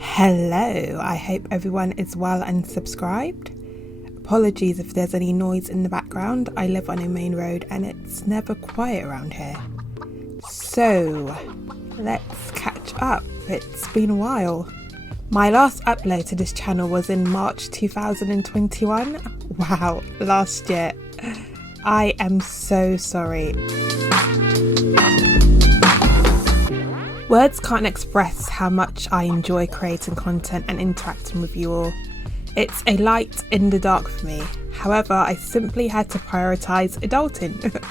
Hello, I hope everyone is well and subscribed. Apologies if there's any noise in the background. I live on a main road and it's never quiet around here. So, let's catch up. It's been a while. My last upload to this channel was in March 2021. Wow, last year. I am so sorry. Words can't express how much I enjoy creating content and interacting with you all. It's a light in the dark for me. However, I simply had to prioritise adulting.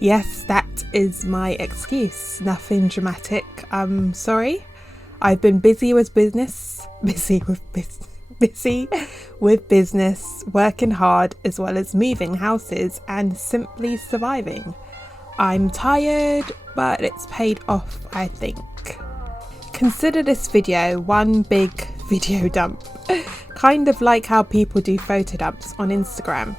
Yes, that is my excuse. Nothing dramatic. I'm sorry. I've been busy with business, working hard, as well as moving houses and simply surviving. I'm tired, but it's paid off, I think. Consider this video one big video dump, kind of like how people do photo dumps on Instagram.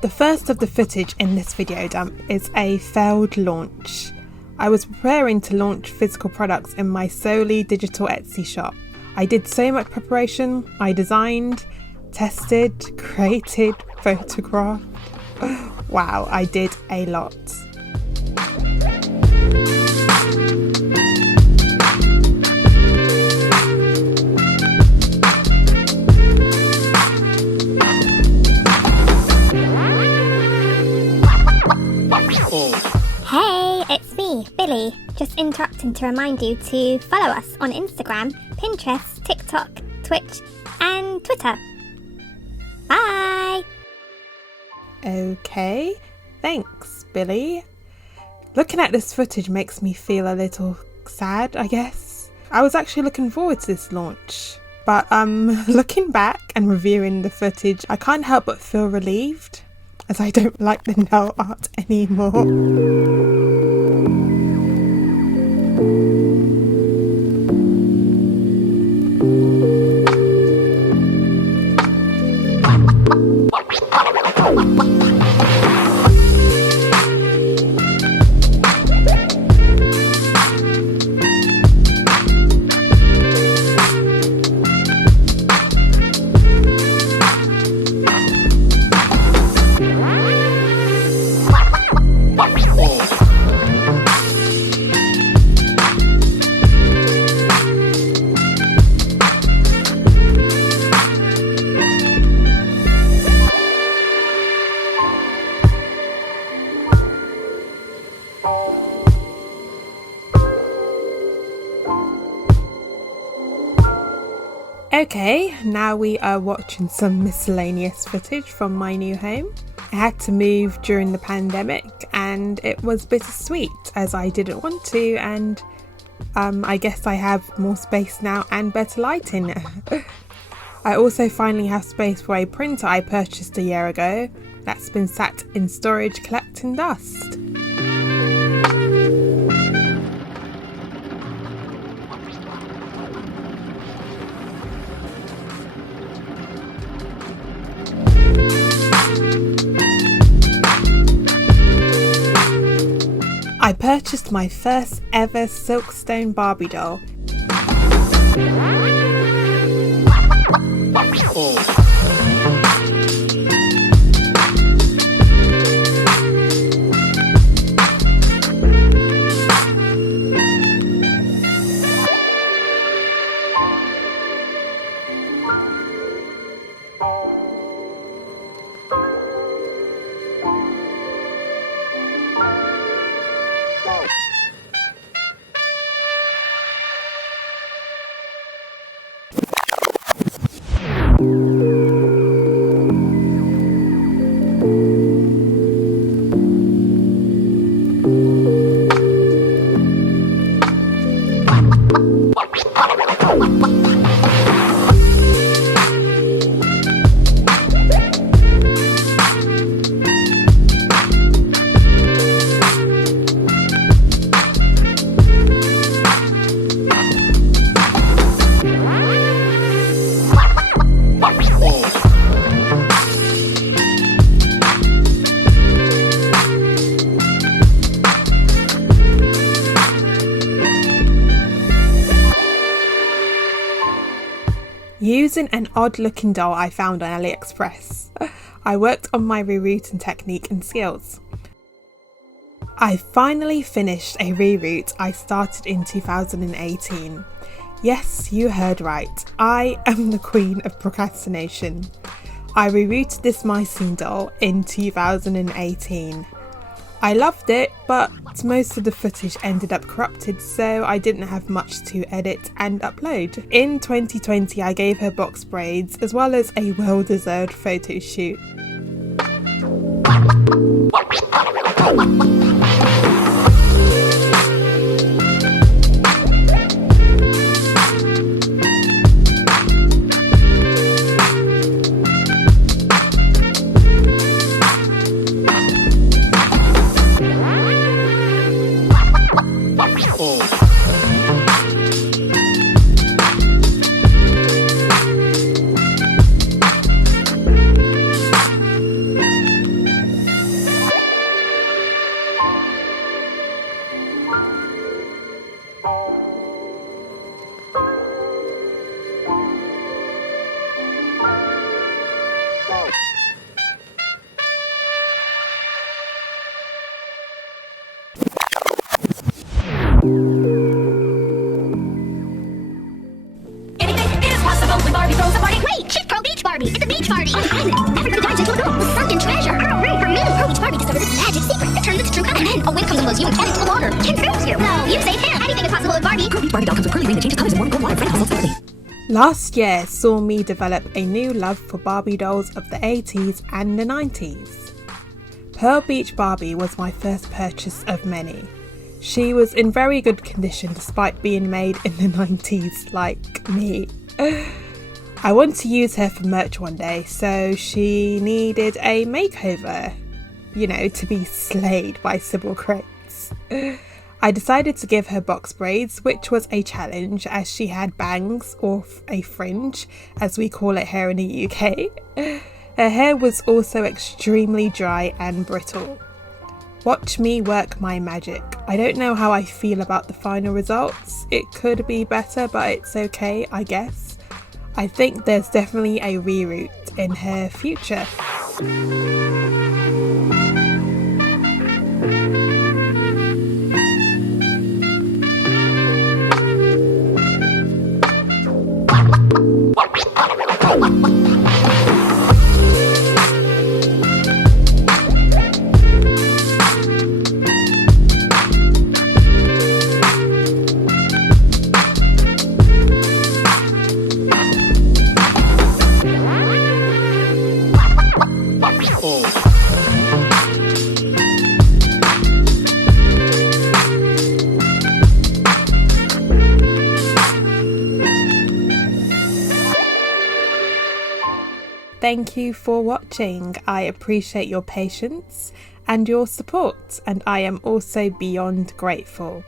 The first of the footage in this video dump is a failed launch. I was preparing to launch physical products in my solely digital Etsy shop. I did so much preparation. I designed, tested, created, photographed. Wow, I did a lot. Hey, it's me, Billy. Just interrupting to remind you to follow us on Instagram, Pinterest, TikTok, Twitch, and Twitter. Bye! Okay, thanks, Billy. Looking at this footage makes me feel a little sad, I guess. I was actually looking forward to this launch. But looking back and reviewing the footage, I can't help but feel relieved, as I don't like the nail art anymore. Okay, now we are watching some miscellaneous footage from my new home. I had to move during the pandemic and it was bittersweet as I didn't want to, and I guess I have more space now and better lighting. I also finally have space for a printer I purchased a year ago that's been sat in storage collecting dust. I purchased my first ever Silkstone Barbie doll. using an odd looking doll I found on AliExpress. I worked on my rerooting technique and skills. I finally finished a reroot I started in 2018. Yes, you heard right. I am the queen of procrastination. I rerooted this Mycene doll in 2018. I loved it, but most of the footage ended up corrupted, so I didn't have much to edit and upload. In 2020, I gave her box braids as well as a well-deserved photo shoot. She's Pearl Beach Barbie! It's a beach party! On an island! Everybody dives into a pool with sunken treasure! Oh, room for me! Pearl Beach Barbie discovers its magic secret that turns its true color. And then a wave comes and blows you into the water! Can saves you! No, you save him! Anything is possible with Barbie! Pearl Beach Barbie doll comes with curly rain that changes colors in warm cold water. Friend household separately. Last year saw me develop a new love for Barbie dolls of the 80s and the 90s. Pearl Beach Barbie was my first purchase of many. She was in very good condition despite being made in the 90s, like me. I want to use her for merch one day, so she needed a makeover, to be slayed by SybilCreates. I decided to give her box braids, which was a challenge as she had bangs, or a fringe, as we call it here in the UK. Her hair was also extremely dry and brittle. Watch me work my magic. I don't know how I feel about the final results. It could be better, but it's okay, I guess. I think there's definitely a reroot in her future. Thank you for watching. I appreciate your patience and your support, and I am also beyond grateful.